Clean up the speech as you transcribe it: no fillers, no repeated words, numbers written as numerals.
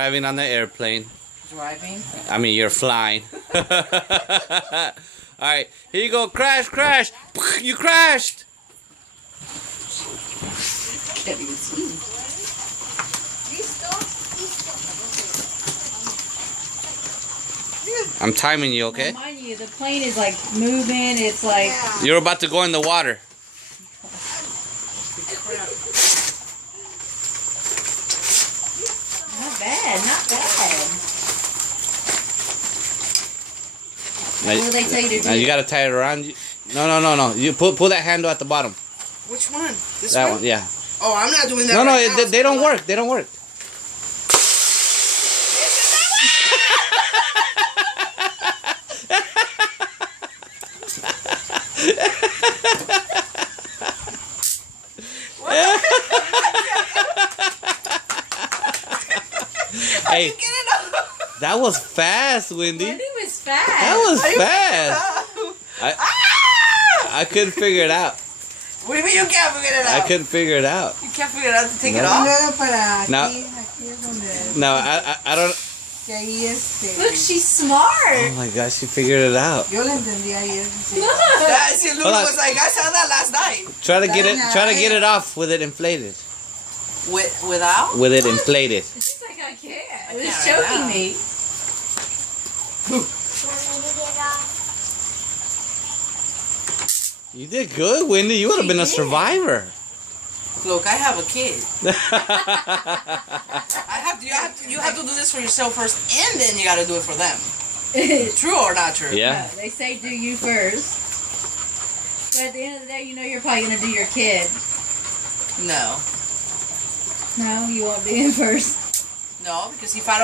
Driving on the airplane. Driving? I mean, you're flying. Alright, here you go. Crash, crash. You crashed. Can't even see. I'm timing you, okay? Well, mind you, the plane is like moving. It's like You're about to go in the water. not bad, not bad. Now, What do they tell you to do? now you gotta tie it around you. No. You pull that handle at the bottom. Which one? This That one? one, yeah. Oh, I'm not doing that. No, right now. they don't work. They don't work. Hey, that was fast, Wendy. Wendy was fast. That was fast. I couldn't figure it out. What do you mean you can't figure it out? I couldn't figure it out. You can't figure it out to take it No. off? No. No, I don't. Look, she's smart. Oh my gosh, she figured it out. That, see, Lulu Hold on. was like, I saw that last night. Try to get it off with it inflated. Without? With it inflated. She's like, I can't. I It was can't right choking now. me. You did good, Wendy. You would have been a survivor. Look, I have a kid. You have to do this for yourself first, and then you got to do it for them. True or not true? Yeah. No, they say do you first. But at the end of the day, you know you're probably going to do your kid. No. No, you won't do him first. No, because if I don't